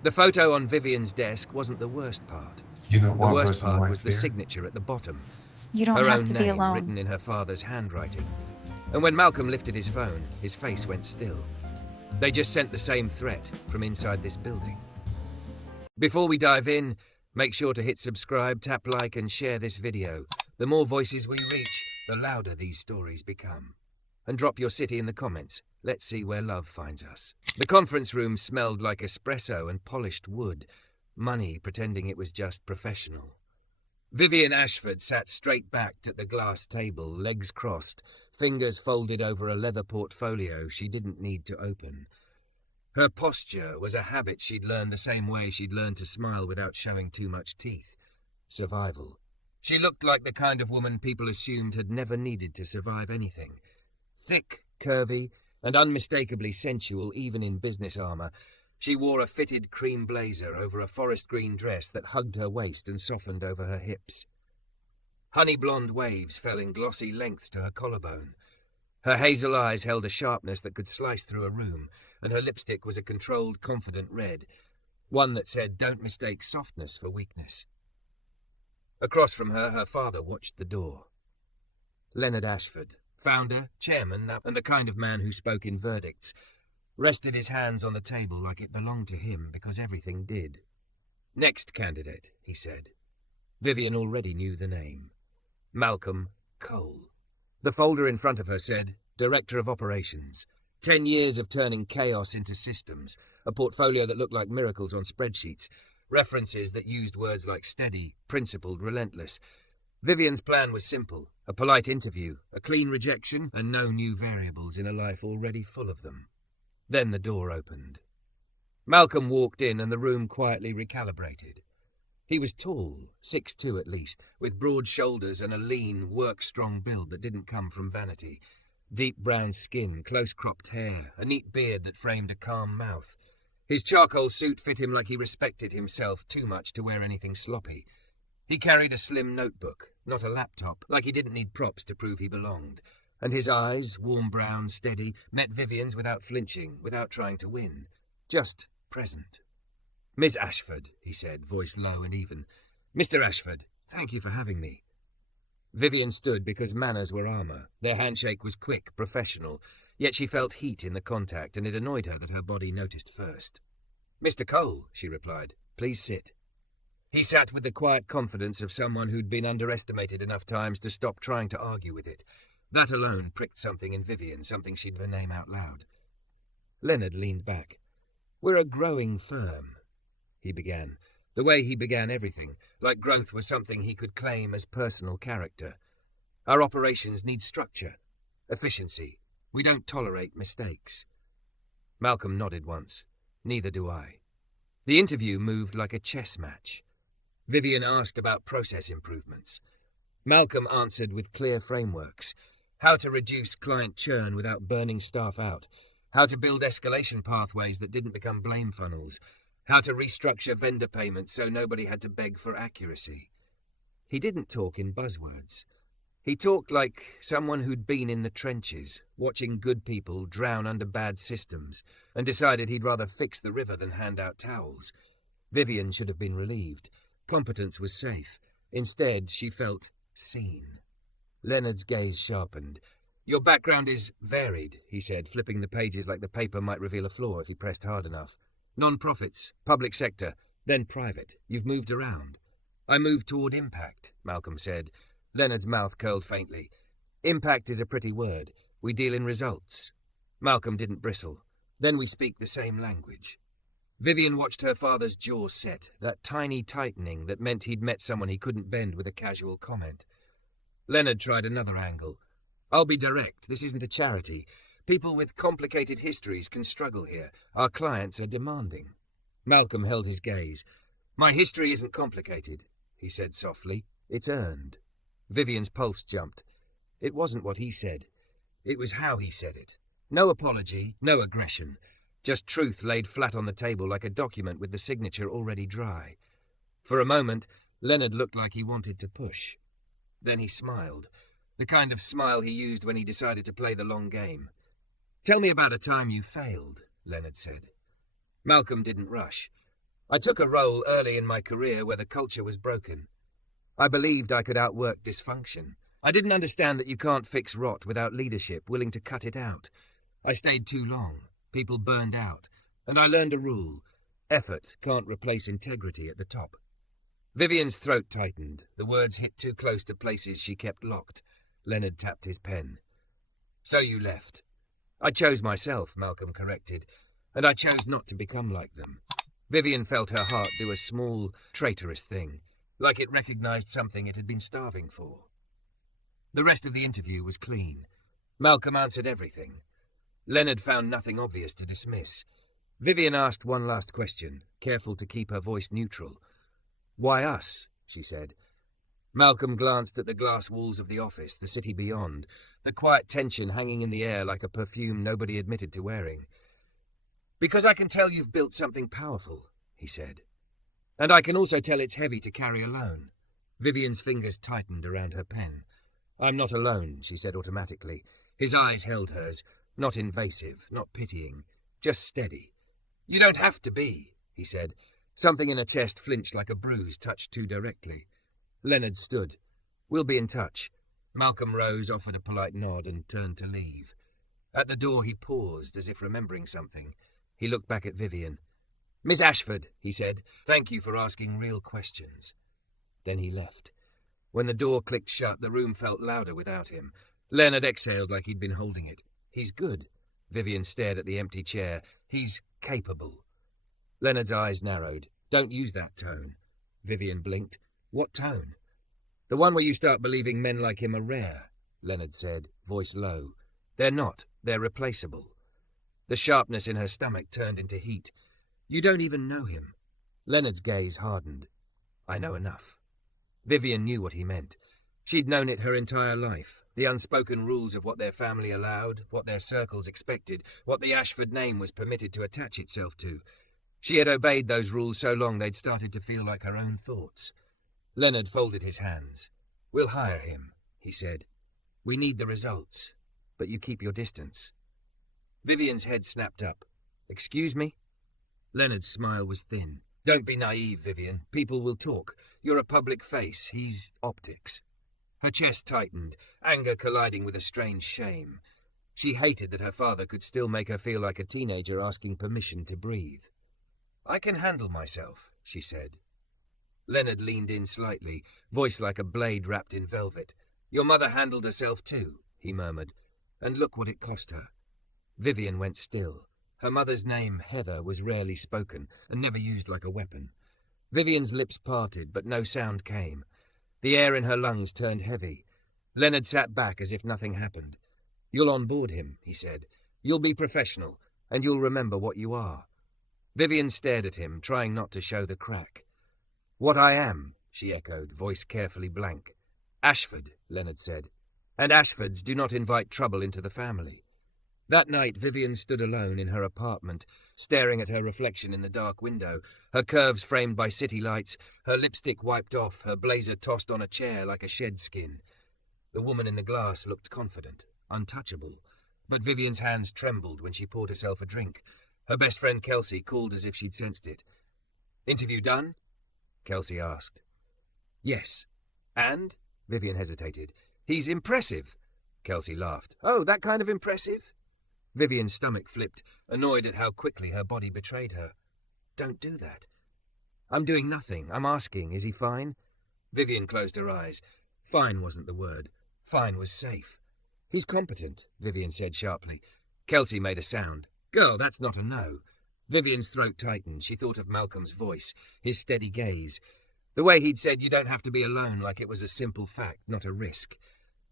The photo on Vivian's desk wasn't the worst part. You know The one worst person part right was the there? signature at the bottom. You don't Her have own to be name alone. written in her father's handwriting. And when Malcolm lifted his phone, his face went still. They just sent the same threat from inside this building. Before we dive in, make sure to hit subscribe, tap like, and share this video. The more voices we reach, the louder these stories become. And drop your city in the comments. Let's see where love finds us. The conference room smelled like espresso and polished wood. Money pretending it was just professional. Vivian Ashford sat straight-backed at the glass table, legs crossed, fingers folded over a leather portfolio she didn't need to open. Her posture was a habit she'd learned the same way she'd learned to smile without showing too much teeth. Survival. She looked like the kind of woman people assumed had never needed to survive anything. Thick, curvy, and unmistakably sensual even in business armor, she wore a fitted cream blazer over a forest green dress that hugged her waist and softened over her hips. Honey blonde waves fell in glossy lengths to her collarbone. Her hazel eyes held a sharpness that could slice through a room, and her lipstick was a controlled, confident red, one that said, "Don't mistake softness for weakness." Across from her, her father watched the door. Leonard Ashford, founder, chairman, and the kind of man who spoke in verdicts, rested his hands on the table like it belonged to him because everything did. "Next candidate," he said. Vivian already knew the name. Malcolm Cole. The folder in front of her said, Director of Operations. 10 years of turning chaos into systems, a portfolio that looked like miracles on spreadsheets, references that used words like steady, principled, relentless. Vivian's plan was simple, a polite interview, a clean rejection, and no new variables in a life already full of them. Then the door opened. Malcolm walked in and the room quietly recalibrated. He was tall, 6'2" at least, with broad shoulders and a lean, work-strong build that didn't come from vanity. Deep brown skin, close-cropped hair, a neat beard that framed a calm mouth. His charcoal suit fit him like he respected himself too much to wear anything sloppy. He carried a slim notebook, not a laptop, like he didn't need props to prove he belonged. And his eyes, warm brown, steady, met Vivian's without flinching, without trying to win. Just present. "Miss Ashford," he said, voice low and even. "Mr. Ashford, thank you for having me." Vivian stood because manners were armor. Their handshake was quick, professional, yet she felt heat in the contact, and it annoyed her that her body noticed first. "Mr. Cole," she replied, "please sit." He sat with the quiet confidence of someone who'd been underestimated enough times to stop trying to argue with it. That alone pricked something in Vivian, something she'd name out loud. Leonard leaned back. "We're a growing firm," he began. The way he began everything, like growth was something he could claim as personal character. "Our operations need structure, efficiency. We don't tolerate mistakes." Malcolm nodded once. "Neither do I." The interview moved like a chess match. Vivian asked about process improvements. Malcolm answered with clear frameworks. How to reduce client churn without burning staff out. How to build escalation pathways that didn't become blame funnels. How to restructure vendor payments so nobody had to beg for accuracy. He didn't talk in buzzwords. He talked like someone who'd been in the trenches, watching good people drown under bad systems, and decided he'd rather fix the river than hand out towels. Vivian should have been relieved. Competence was safe. Instead, she felt seen. Leonard's gaze sharpened. "Your background is varied," he said, flipping the pages like the paper might reveal a flaw if he pressed hard enough. "Non-profits, public sector, then private. You've moved around." "I moved toward impact," Malcolm said. Leonard's mouth curled faintly. "Impact is a pretty word. We deal in results." Malcolm didn't bristle. "Then we speak the same language." Vivian watched her father's jaw set, that tiny tightening that meant he'd met someone he couldn't bend with a casual comment. Leonard tried another angle. "I'll be direct. This isn't a charity. People with complicated histories can struggle here. Our clients are demanding." Malcolm held his gaze. "My history isn't complicated," he said softly. "It's earned." Vivian's pulse jumped. It wasn't what he said. It was how he said it. No apology, no aggression. Just truth laid flat on the table like a document with the signature already dry. For a moment, Leonard looked like he wanted to push. Then he smiled. The kind of smile he used when he decided to play the long game. "Tell me about a time you failed," Leonard said. Malcolm didn't rush. I took a role early in my career where the culture was broken. I believed I could outwork dysfunction. I didn't understand that you can't fix rot without leadership willing to cut it out. I stayed too long. People burned out. And I learned a rule. Effort can't replace integrity at the top. Vivian's throat tightened. The words hit too close to places she kept locked. Leonard tapped his pen. So you left. I chose myself, Malcolm corrected, and I chose not to become like them. Vivian felt her heart do a small, traitorous thing, like it recognized something it had been starving for. The rest of the interview was clean. Malcolm answered everything. Leonard found nothing obvious to dismiss. Vivian asked one last question, careful to keep her voice neutral. Why us? She said. Malcolm glanced at the glass walls of the office, the city beyond, the quiet tension hanging in the air like a perfume nobody admitted to wearing. Because I can tell you've built something powerful, he said. And I can also tell it's heavy to carry alone. Vivian's fingers tightened around her pen. I'm not alone, she said automatically. His eyes held hers, not invasive, not pitying, just steady. You don't have to be, he said. Something in her chest flinched like a bruise touched too directly. Leonard stood. We'll be in touch. Malcolm rose, offered a polite nod, and turned to leave. At the door he paused, as if remembering something. He looked back at Vivian. Miss Ashford, he said, thank you for asking real questions. Then he left. When the door clicked shut, the room felt louder without him. Leonard exhaled like he'd been holding it. He's good. Vivian stared at the empty chair. He's capable. Leonard's eyes narrowed. Don't use that tone. Vivian blinked. What tone? The one where you start believing men like him are rare, Leonard said, voice low. They're not. They're replaceable. The sharpness in her stomach turned into heat. You don't even know him. Leonard's gaze hardened. I know enough. Vivian knew what he meant. She'd known it her entire life. The unspoken rules of what their family allowed, what their circles expected, what the Ashford name was permitted to attach itself to. She had obeyed those rules so long they'd started to feel like her own thoughts. Leonard folded his hands. We'll hire him, he said. We need the results, but you keep your distance. Vivian's head snapped up. Excuse me? Leonard's smile was thin. Don't be naive, Vivian. People will talk. You're a public face. He's optics. Her chest tightened, anger colliding with a strange shame. She hated that her father could still make her feel like a teenager asking permission to breathe. I can handle myself, she said. Leonard leaned in slightly, voice like a blade wrapped in velvet. Your mother handled herself too, he murmured. And look what it cost her. Vivian went still. Her mother's name, Heather, was rarely spoken and never used like a weapon. Vivian's lips parted, but no sound came. The air in her lungs turned heavy. Leonard sat back as if nothing happened. You'll onboard him, he said. You'll be professional, and you'll remember what you are. Vivian stared at him, trying not to show the crack. What I am, she echoed, voice carefully blank. Ashford, Leonard said. And Ashfords do not invite trouble into the family. That night, Vivian stood alone in her apartment, staring at her reflection in the dark window, her curves framed by city lights, her lipstick wiped off, her blazer tossed on a chair like a shed skin. The woman in the glass looked confident, untouchable, but Vivian's hands trembled when she poured herself a drink. Her best friend Kelsey called as if she'd sensed it. Interview done? Kelsey asked. Yes. And? Vivian hesitated. He's impressive. Kelsey laughed. Oh, that kind of impressive? Vivian's stomach flipped, annoyed at how quickly her body betrayed her. Don't do that. I'm doing nothing. I'm asking, is he fine? Vivian closed her eyes. Fine wasn't the word. Fine was safe. He's competent, Vivian said sharply. Kelsey made a sound. Girl, that's not a no. Vivian's throat tightened. She thought of Malcolm's voice, his steady gaze. The way he'd said you don't have to be alone like it was a simple fact, not a risk.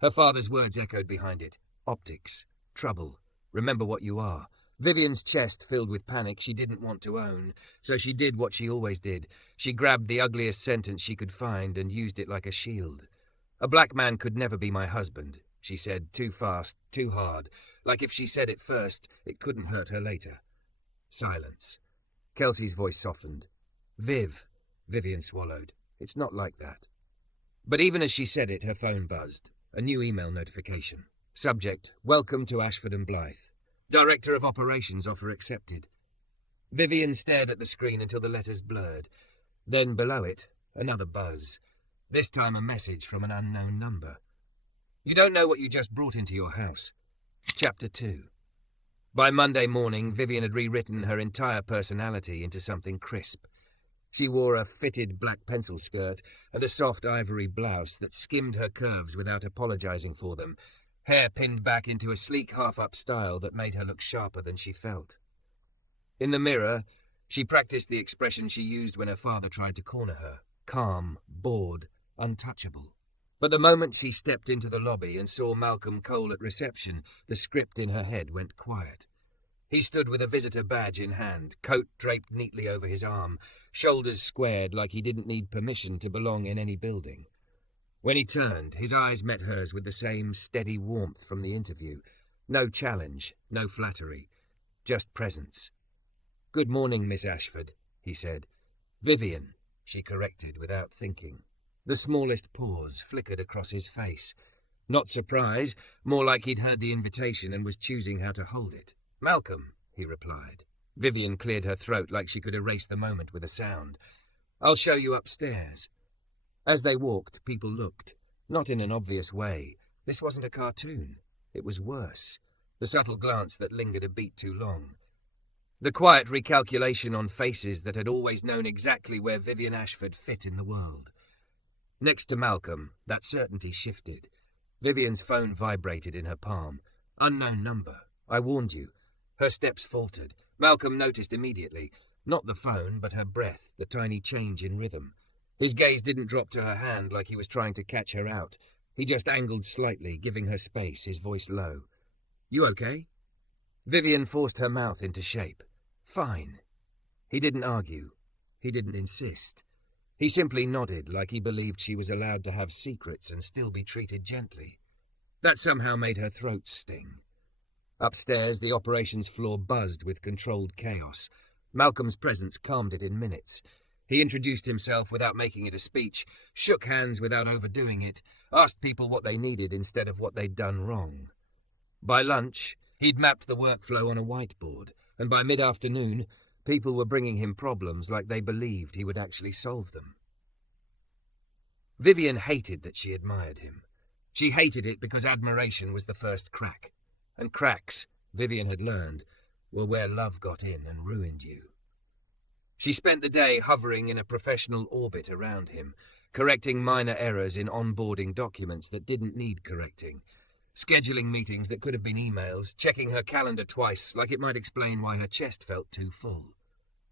Her father's words echoed behind it. Optics. Trouble. Remember what you are. Vivian's chest filled with panic she didn't want to own, so she did what she always did. She grabbed the ugliest sentence she could find and used it like a shield. A black man could never be my husband, she said, too fast, too hard, like if she said it first, it couldn't hurt her later. Silence. Kelsey's voice softened. Vivian swallowed. It's not like that. But even as she said it, her phone buzzed. A new email notification. Subject, welcome to Ashford and Blythe. Director of Operations offer accepted. Vivian stared at the screen until the letters blurred. Then below it, another buzz. This time a message from an unknown number. You don't know what you just brought into your house. Chapter 2. By Monday morning, Vivian had rewritten her entire personality into something crisp. She wore a fitted black pencil skirt and a soft ivory blouse that skimmed her curves without apologizing for them, hair pinned back into a sleek half-up style that made her look sharper than she felt. In the mirror, she practiced the expression she used when her father tried to corner her: calm, bored, untouchable. But the moment she stepped into the lobby and saw Malcolm Cole at reception, the script in her head went quiet. He stood with a visitor badge in hand, coat draped neatly over his arm, shoulders squared like he didn't need permission to belong in any building. When he turned, his eyes met hers with the same steady warmth from the interview. No challenge, no flattery, just presence. "Good morning, Miss Ashford," he said. "Vivian," she corrected without thinking. The smallest pause flickered across his face. Not surprise, more like he'd heard the invitation and was choosing how to hold it. "Malcolm," he replied. Vivian cleared her throat like she could erase the moment with a sound. "I'll show you upstairs." As they walked, people looked. Not in an obvious way. This wasn't a cartoon. It was worse. The subtle glance that lingered a beat too long. The quiet recalculation on faces that had always known exactly where Vivian Ashford fit in the world. Next to Malcolm, that certainty shifted. Vivian's phone vibrated in her palm. Unknown number. "I warned you." Her steps faltered. Malcolm noticed immediately. Not the phone, but her breath, the tiny change in rhythm. His gaze didn't drop to her hand like he was trying to catch her out. He just angled slightly, giving her space, his voice low. "You okay?" Vivian forced her mouth into shape. "Fine." He didn't argue. He didn't insist. He simply nodded like he believed she was allowed to have secrets and still be treated gently. That somehow made her throat sting. Upstairs, the operations floor buzzed with controlled chaos. Malcolm's presence calmed it in minutes. He introduced himself without making it a speech, shook hands without overdoing it, asked people what they needed instead of what they'd done wrong. By lunch, he'd mapped the workflow on a whiteboard, and by mid-afternoon, people were bringing him problems like they believed he would actually solve them. Vivian hated that she admired him. She hated it because admiration was the first crack. And cracks, Vivian had learned, were where love got in and ruined you. She spent the day hovering in a professional orbit around him, correcting minor errors in onboarding documents that didn't need correcting, scheduling meetings that could have been emails, checking her calendar twice like it might explain why her chest felt too full.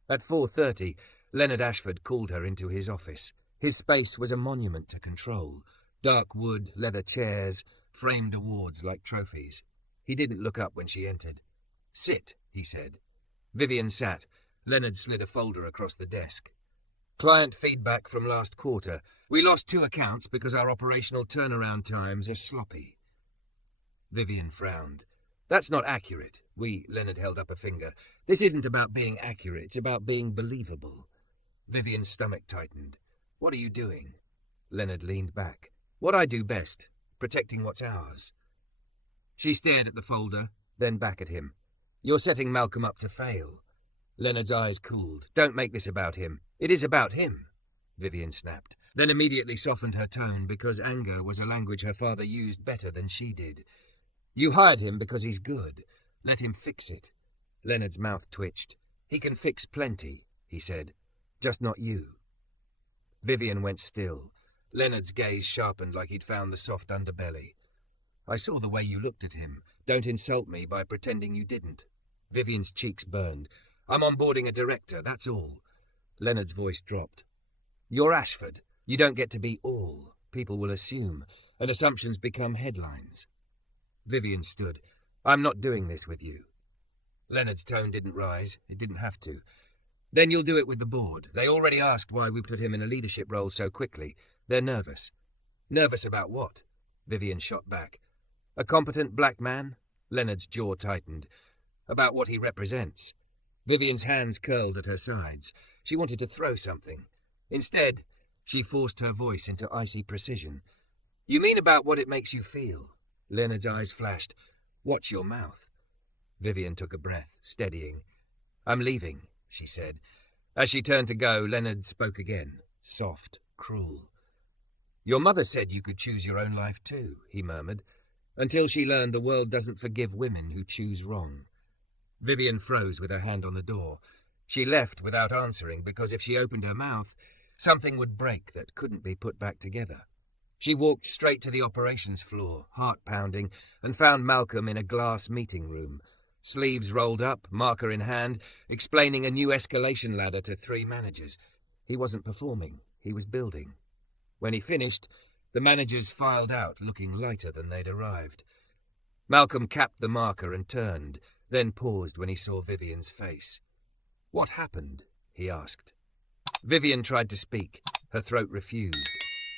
At 4:30, Leonard Ashford called her into his office. His space was a monument to control. Dark wood, leather chairs, framed awards like trophies. He didn't look up when she entered. "Sit," he said. Vivian sat. Leonard slid a folder across the desk. "Client feedback from last quarter. We lost 2 accounts because our operational turnaround times are sloppy." Vivian frowned. "That's not accurate." Leonard held up a finger. "This isn't about being accurate, it's about being believable." Vivian's stomach tightened. "What are you doing?" Leonard leaned back. "What I do best, protecting what's ours." She stared at the folder, then back at him. "You're setting Malcolm up to fail." Leonard's eyes cooled. "Don't make this about him." "It is about him," Vivian snapped, then immediately softened her tone because anger was a language her father used better than she did. "You hired him because he's good. Let him fix it." Leonard's mouth twitched. "He can fix plenty," he said. "Just not you." Vivian went still. Leonard's gaze sharpened like he'd found the soft underbelly. "I saw the way you looked at him. Don't insult me by pretending you didn't." Vivian's cheeks burned. "I'm onboarding a director, that's all." Leonard's voice dropped. "You're Ashford. You don't get to be all. People will assume, and assumptions become headlines." Vivian stood. "I'm not doing this with you." Leonard's tone didn't rise. It didn't have to. "Then you'll do it with the board. They already asked why we put him in a leadership role so quickly. They're nervous." "Nervous about what?" Vivian shot back. "A competent black man?" Leonard's jaw tightened. "About what he represents." Vivian's hands curled at her sides. She wanted to throw something. Instead, she forced her voice into icy precision. "You mean about what it makes you feel?" Leonard's eyes flashed. "Watch your mouth." Vivian took a breath, steadying. "I'm leaving," she said. As she turned to go, Leonard spoke again, soft, cruel. Your mother said you could choose your own life too, he murmured, until she learned the world doesn't forgive women who choose wrong. Vivian froze with her hand on the door. She left without answering because if she opened her mouth, something would break that couldn't be put back together. She walked straight to the operations floor, heart pounding, and found Malcolm in a glass meeting room, sleeves rolled up, marker in hand, explaining a new escalation ladder to 3 managers. He wasn't performing, he was building. When he finished, the managers filed out, looking lighter than they'd arrived. Malcolm capped the marker and turned, then paused when he saw Vivian's face. What happened? He asked. Vivian tried to speak. Her throat refused.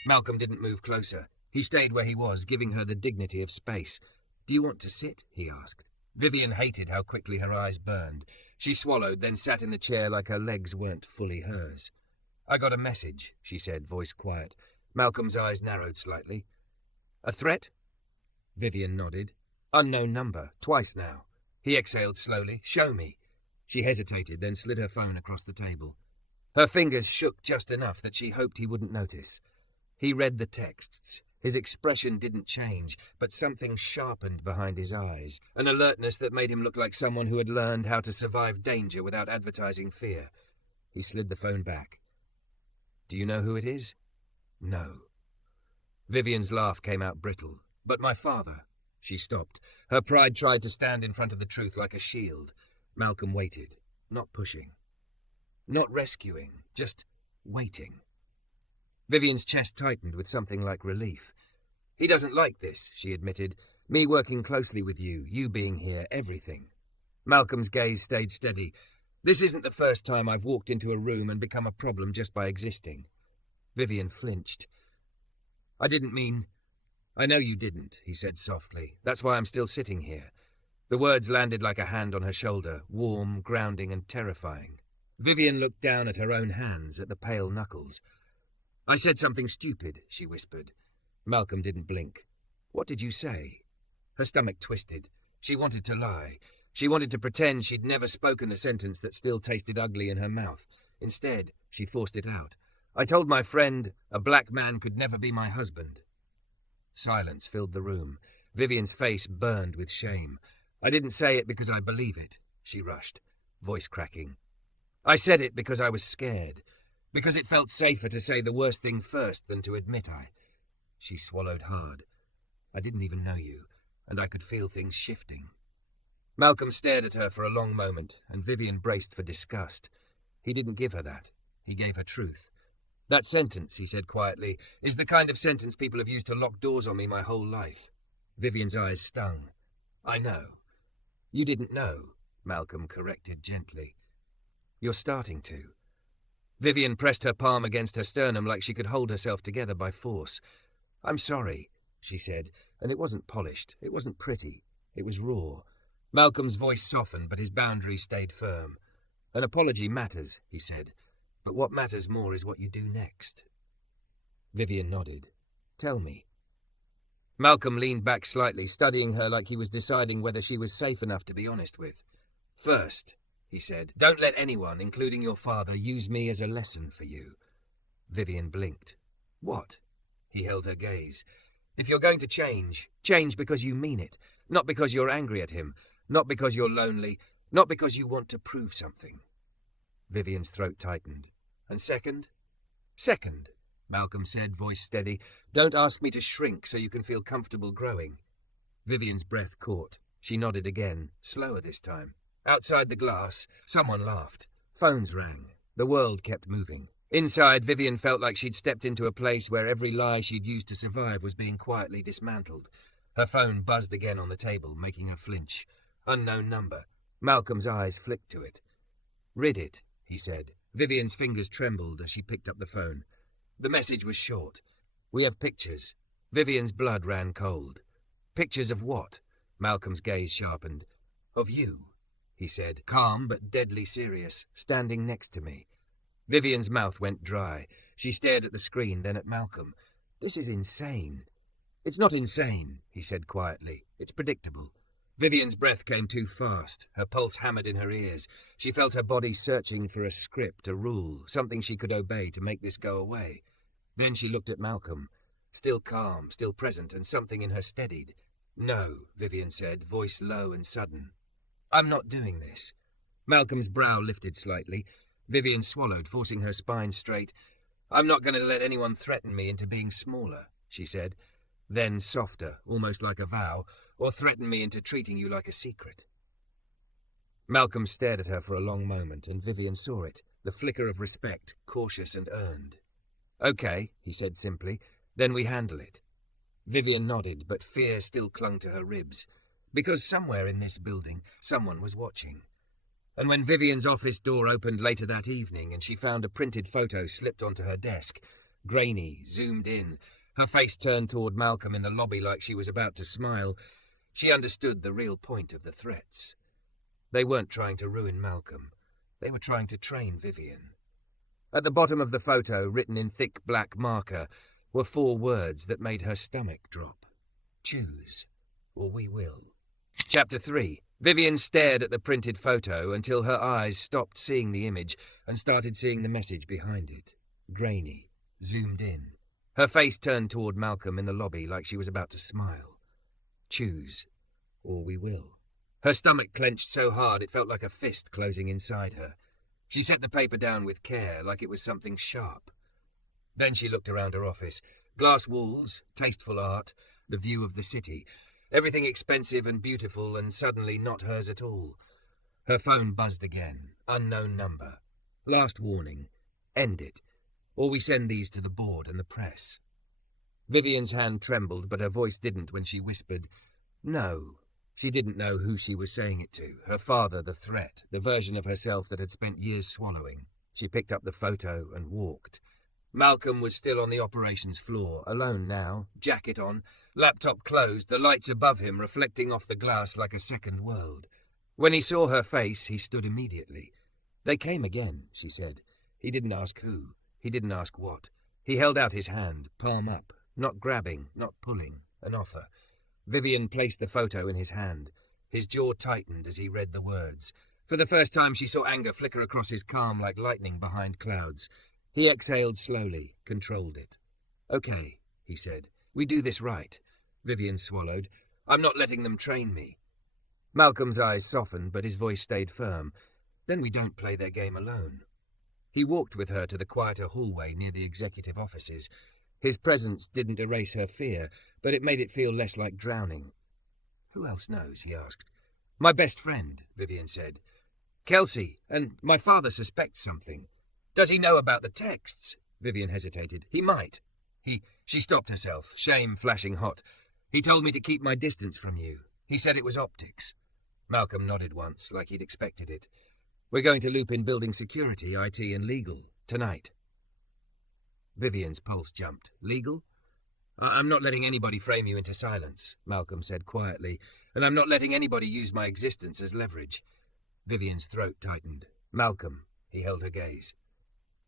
Malcolm didn't move closer. He stayed where he was, giving her the dignity of space. Do you want to sit? He asked. Vivian hated how quickly her eyes burned. She swallowed, then sat in the chair like her legs weren't fully hers. I got a message, she said, voice quiet. Malcolm's eyes narrowed slightly. A threat? Vivian nodded. Unknown number, twice now. He exhaled slowly. Show me. She hesitated, then slid her phone across the table. Her fingers shook just enough that she hoped he wouldn't notice. He read the texts. His expression didn't change, but something sharpened behind his eyes, an alertness that made him look like someone who had learned how to survive danger without advertising fear. He slid the phone back. Do you know who it is? No. Vivian's laugh came out brittle. But my father. She stopped. Her pride tried to stand in front of the truth like a shield. Malcolm waited, not pushing. Not rescuing, just waiting. Vivian's chest tightened with something like relief. He doesn't like this, she admitted. Me working closely with you being here, everything. Malcolm's gaze stayed steady. This isn't the first time I've walked into a room and become a problem just by existing. Vivian flinched. I didn't mean... I know you didn't, he said softly. That's why I'm still sitting here. The words landed like a hand on her shoulder, warm, grounding, and terrifying. Vivian looked down at her own hands, at the pale knuckles. I said something stupid, she whispered. Malcolm didn't blink. What did you say? Her stomach twisted. She wanted to lie. She wanted to pretend she'd never spoken the sentence that still tasted ugly in her mouth. Instead, she forced it out. I told my friend a black man could never be my husband. Silence filled the room. Vivian's face burned with shame. I didn't say it because I believe it, she rushed, voice cracking. I said it because I was scared, because it felt safer to say the worst thing first than to admit I... She swallowed hard. I didn't even know you, and I could feel things shifting. Malcolm stared at her for a long moment, and Vivian braced for disgust. He didn't give her that. He gave her truth. That sentence, he said quietly, is the kind of sentence people have used to lock doors on me my whole life. Vivian's eyes stung. I know. You didn't know, Malcolm corrected gently. You're starting to. Vivian pressed her palm against her sternum like she could hold herself together by force. I'm sorry, she said, and it wasn't polished. It wasn't pretty. It was raw. Malcolm's voice softened, but his boundaries stayed firm. An apology matters, he said, but what matters more is what you do next. Vivian nodded. Tell me. Malcolm leaned back slightly, studying her like he was deciding whether she was safe enough to be honest with. First, he said, don't let anyone, including your father, use me as a lesson for you. Vivian blinked. What? He held her gaze. If you're going to change, change because you mean it, not because you're angry at him, not because you're lonely, not because you want to prove something. Vivian's throat tightened. And second? Second, Malcolm said, voice steady. Don't ask me to shrink so you can feel comfortable growing. Vivian's breath caught. She nodded again, slower this time. Outside the glass, someone laughed. Phones rang. The world kept moving. Inside, Vivian felt like she'd stepped into a place where every lie she'd used to survive was being quietly dismantled. Her phone buzzed again on the table, making her flinch. Unknown number. Malcolm's eyes flicked to it. Read it, he said. Vivian's fingers trembled as she picked up the phone. The message was short. We have pictures. Vivian's blood ran cold. Pictures of what? Malcolm's gaze sharpened. Of you, he said, calm but deadly serious, standing next to me. Vivian's mouth went dry. She stared at the screen, then at Malcolm. This is insane. It's not insane, he said quietly. It's predictable. Vivian's breath came too fast, her pulse hammered in her ears. She felt her body searching for a script, a rule, something she could obey to make this go away. Then she looked at Malcolm, still calm, still present, and something in her steadied. "No," Vivian said, voice low and sudden. "I'm not doing this." Malcolm's brow lifted slightly. Vivian swallowed, forcing her spine straight. "I'm not going to let anyone threaten me into being smaller," she said. Then softer, almost like a vow, "or threaten me into treating you like a secret." Malcolm stared at her for a long moment, and Vivian saw it, the flicker of respect, cautious and earned. "Okay," he said simply, "then we handle it." Vivian nodded, but fear still clung to her ribs, because somewhere in this building someone was watching. And when Vivian's office door opened later that evening and she found a printed photo slipped onto her desk, grainy, zoomed in, her face turned toward Malcolm in the lobby like she was about to smile, she understood the real point of the threats. They weren't trying to ruin Malcolm. They were trying to train Vivian. At the bottom of the photo, written in thick black marker, were 4 words that made her stomach drop. "Choose, or we will." Chapter 3. Vivian stared at the printed photo until her eyes stopped seeing the image and started seeing the message behind it. Grainy, zoomed in. Her face turned toward Malcolm in the lobby like she was about to smile. "Choose, or we will." Her stomach clenched so hard it felt like a fist closing inside her. She set the paper down with care, like it was something sharp. Then she looked around her office. Glass walls, tasteful art, the view of the city. Everything expensive and beautiful, and suddenly not hers at all. Her phone buzzed again. Unknown number. "Last warning. End it, or we send these to the board and the press." Vivian's hand trembled, but her voice didn't when she whispered, "No." She didn't know who she was saying it to. Her father, the threat, the version of herself that had spent years swallowing. She picked up the photo and walked. Malcolm was still on the operations floor, alone now, jacket on, laptop closed, the lights above him reflecting off the glass like a second world. When he saw her face, he stood immediately. "They came again," she said. He didn't ask who. He didn't ask what. He held out his hand, palm up, not grabbing, not pulling, an offer. Vivian placed the photo in his hand. His jaw tightened as he read the words. For the first time she saw anger flicker across his calm like lightning behind clouds. He exhaled slowly, controlled it. "Okay," he said. "We do this right." Vivian swallowed. "I'm not letting them train me." Malcolm's eyes softened, but his voice stayed firm. "Then we don't play their game alone." He walked with her to the quieter hallway near the executive offices. His presence didn't erase her fear, but it made it feel less like drowning. "Who else knows?" he asked. "My best friend," Vivian said. "Kelsey, and my father suspects something." "Does he know about the texts?" Vivian hesitated. "He might." She stopped herself, shame flashing hot. "He told me to keep my distance from you. He said it was optics." Malcolm nodded once, like he'd expected it. "We're going to loop in building security, IT, and legal, tonight." Vivian's pulse jumped. "Legal?" "I'm not letting anybody frame you into silence," Malcolm said quietly, "and I'm not letting anybody use my existence as leverage." Vivian's throat tightened. "Malcolm," he held her gaze.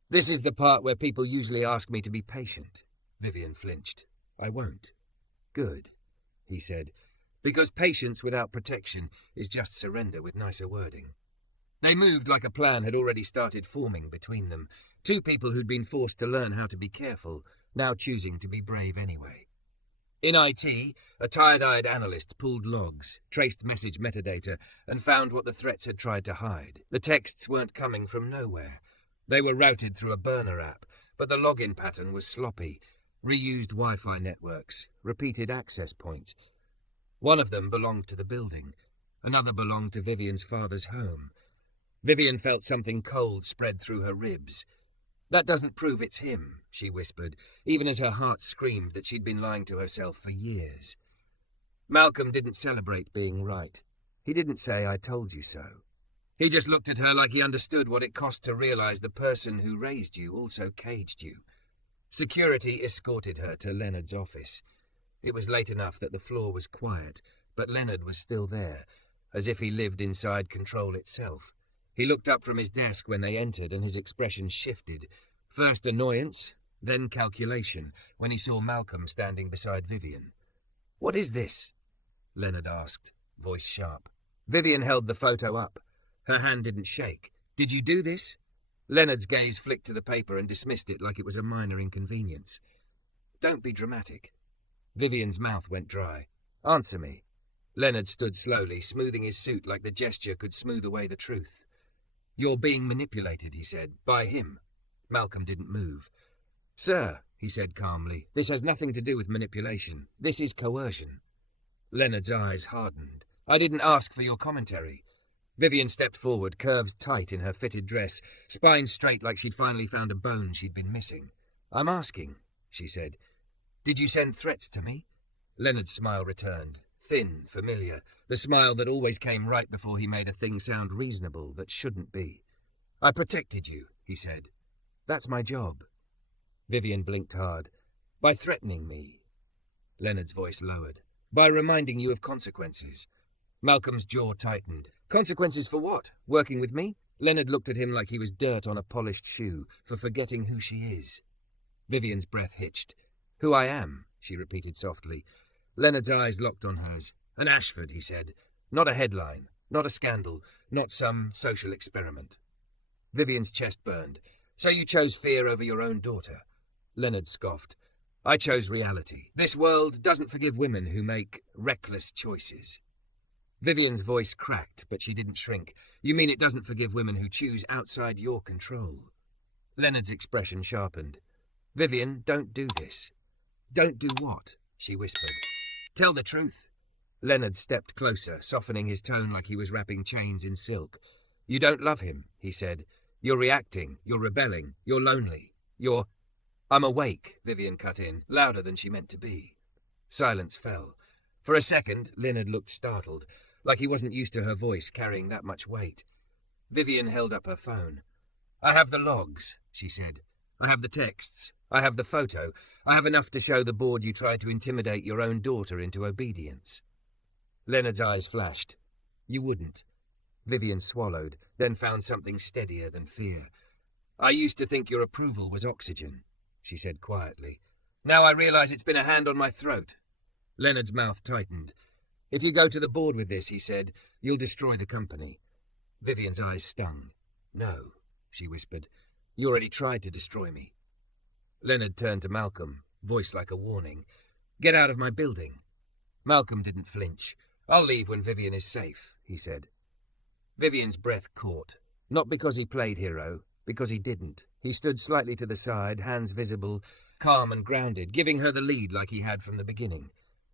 "This is the part where people usually ask me to be patient." Vivian flinched. "I won't." "Good," he said, "because patience without protection is just surrender with nicer wording." They moved like a plan had already started forming between them. 2 people who'd been forced to learn how to be careful, now choosing to be brave anyway. In IT, a tired-eyed analyst pulled logs, traced message metadata, and found what the threats had tried to hide. The texts weren't coming from nowhere. They were routed through a burner app, but the login pattern was sloppy. Reused Wi-Fi networks, repeated access points. One of them belonged to the building. Another belonged to Vivian's father's home. Vivian felt something cold spread through her ribs. "That doesn't prove it's him," she whispered, even as her heart screamed that she'd been lying to herself for years. Malcolm didn't celebrate being right. He didn't say, "I told you so." He just looked at her like he understood what it cost to realize the person who raised you also caged you. Security escorted her to Leonard's office. It was late enough that the floor was quiet, but Leonard was still there, as if he lived inside control itself. He looked up from his desk when they entered, and his expression shifted. First annoyance, then calculation, when he saw Malcolm standing beside Vivian. "What is this?" Leonard asked. voice sharp. Vivian held the photo up. Her hand didn't shake. Did you do this? Leonard's gaze flicked to the paper and dismissed it like it was a minor inconvenience. Don't be dramatic. Vivian's mouth went dry. Answer me. Leonard stood slowly, smoothing his suit like the gesture could smooth away the truth. You're being manipulated, he said, by him. Malcolm didn't move. Sir, he said calmly, this has nothing to do with manipulation. This is coercion. Leonard's eyes hardened. I didn't ask for your commentary. Vivian stepped forward, curves tight in her fitted dress, spine straight like she'd finally found a bone she'd been missing. I'm asking, she said. Did you send threats to me? Leonard's smile returned, thin, familiar, the smile that always came right before he made a thing sound reasonable that shouldn't be. I protected you, he said. That's my job. Vivian blinked hard. By threatening me. Leonard's voice lowered. By reminding you of consequences. Malcolm's jaw tightened. Consequences for what? Working with me? Leonard looked at him like he was dirt on a polished shoe, for forgetting who she is. Vivian's breath hitched. Who I am, she repeated softly. Leonard's eyes locked on hers. An Ashford, he said. Not a headline, not a scandal, not some social experiment. Vivian's chest burned. So you chose fear over your own daughter? Leonard scoffed. I chose reality. This world doesn't forgive women who make reckless choices. Vivian's voice cracked, but she didn't shrink. You mean it doesn't forgive women who choose outside your control? Leonard's expression sharpened. Vivian, don't do this. Don't do what? She whispered. Tell the truth. Leonard stepped closer, softening his tone like he was wrapping chains in silk. You don't love him, he said. You're reacting, you're rebelling, you're lonely, you're... I'm awake, Vivian cut in, louder than she meant to be. Silence fell. For a second, Leonard looked startled, like he wasn't used to her voice carrying that much weight. Vivian held up her phone. I have the logs, she said. I have the texts. I have the photo. I have enough to show the board you tried to intimidate your own daughter into obedience. Leonard's eyes flashed. You wouldn't. Vivian swallowed, then found something steadier than fear. I used to think your approval was oxygen, she said quietly. Now I realize it's been a hand on my throat. Leonard's mouth tightened. If you go to the board with this, he said, you'll destroy the company. Vivian's eyes stung. No, she whispered. You already tried to destroy me. Leonard turned to Malcolm, voice like a warning. Get out of my building. Malcolm didn't flinch. I'll leave when Vivian is safe, he said. Vivian's breath caught. Not because he played hero, because he didn't. He stood slightly to the side, hands visible, calm and grounded, giving her the lead like he had from the beginning.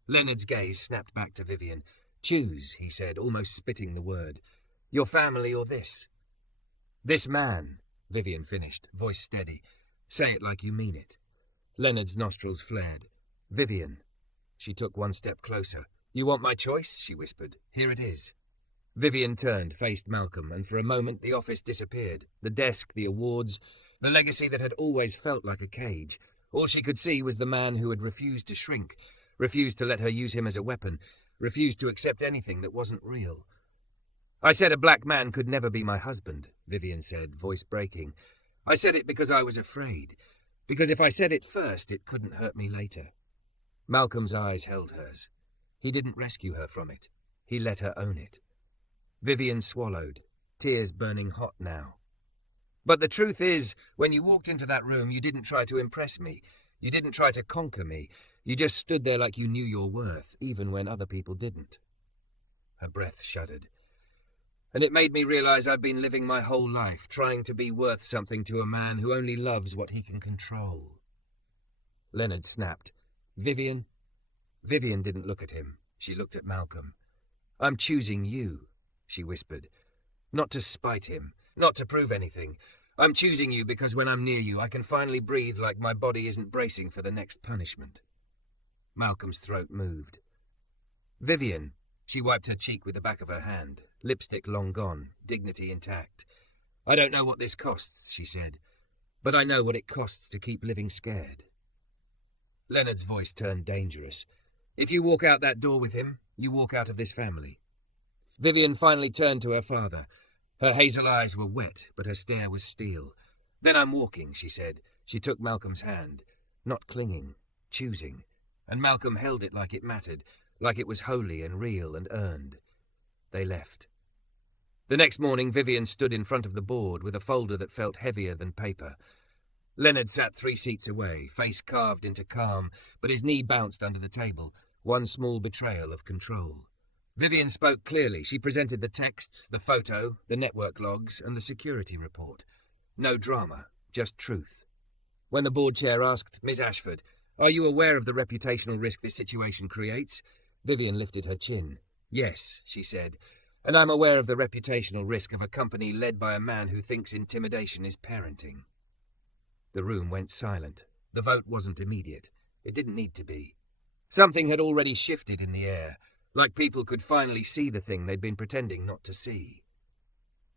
Leonard's gaze snapped back to Vivian. Choose, he said, almost spitting the word. Your family or this? This man, Vivian finished, voice steady. Say it like you mean it. Leonard's nostrils flared. Vivian. She took one step closer. You want my choice? She whispered. Here it is. Vivian turned, faced Malcolm, and for a moment the office disappeared. The desk, the awards, the legacy that had always felt like a cage. All she could see was the man who had refused to shrink, refused to let her use him as a weapon, refused to accept anything that wasn't real. I said a black man could never be my husband, Vivian said, voice breaking. I said it because I was afraid, because if I said it first, it couldn't hurt me later. Malcolm's eyes held hers. He didn't rescue her from it. He let her own it. Vivian swallowed, tears burning hot now. But the truth is, when you walked into that room, you didn't try to impress me. You didn't try to conquer me. You just stood there like you knew your worth, even when other people didn't. Her breath shuddered. And it made me realize I've been living my whole life trying to be worth something to a man who only loves what he can control. Leonard snapped. Vivian? Vivian didn't look at him. She looked at Malcolm. I'm choosing you, she whispered. Not to spite him, not to prove anything. I'm choosing you because when I'm near you, I can finally breathe like my body isn't bracing for the next punishment. Malcolm's throat moved. Vivian, she wiped her cheek with the back of her hand, lipstick long gone, dignity intact. I don't know what this costs, she said, but I know what it costs to keep living scared. Leonard's voice turned dangerous. If you walk out that door with him, you walk out of this family. Vivian finally turned to her father. Her hazel eyes were wet, but her stare was steel. Then I'm walking, she said. She took Malcolm's hand, not clinging, choosing. And Malcolm held it like it mattered, like it was holy and real and earned. They left. The next morning, Vivian stood in front of the board with a folder that felt heavier than paper. Leonard sat 3 seats away, face carved into calm, but his knee bounced under the table, one small betrayal of control. Vivian spoke clearly. She presented the texts, the photo, the network logs, and the security report. No drama, just truth. When the board chair asked, "Miss Ashford, are you aware of the reputational risk this situation creates?" Vivian lifted her chin. "Yes," she said, "and I'm aware of the reputational risk of a company led by a man who thinks intimidation is parenting." The room went silent. The vote wasn't immediate. It didn't need to be. Something had already shifted in the air, like people could finally see the thing they'd been pretending not to see.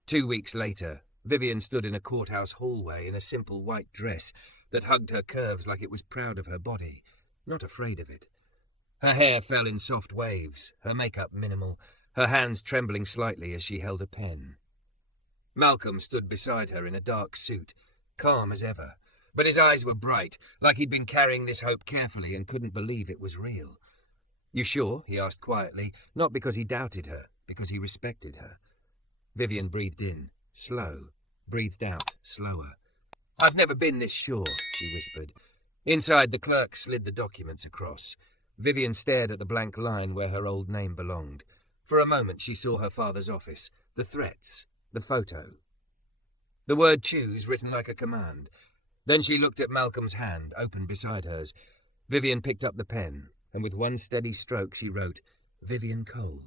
2 weeks later, Vivian stood in a courthouse hallway in a simple white dress that hugged her curves like it was proud of her body, not afraid of it. Her hair fell in soft waves, her makeup minimal, her hands trembling slightly as she held a pen. Malcolm stood beside her in a dark suit, calm as ever, but his eyes were bright, like he'd been carrying this hope carefully and couldn't believe it was real. "You sure?" he asked quietly, not because he doubted her, because he respected her. Vivian breathed in, slow, breathed out, slower. "I've never been this sure," she whispered. Inside, the clerk slid the documents across. Vivian stared at the blank line where her old name belonged. For a moment she saw her father's office, the threats, the photo. The word "choose" written like a command. Then she looked at Malcolm's hand, open beside hers. Vivian picked up the pen, and with one steady stroke she wrote, "Vivian Cole."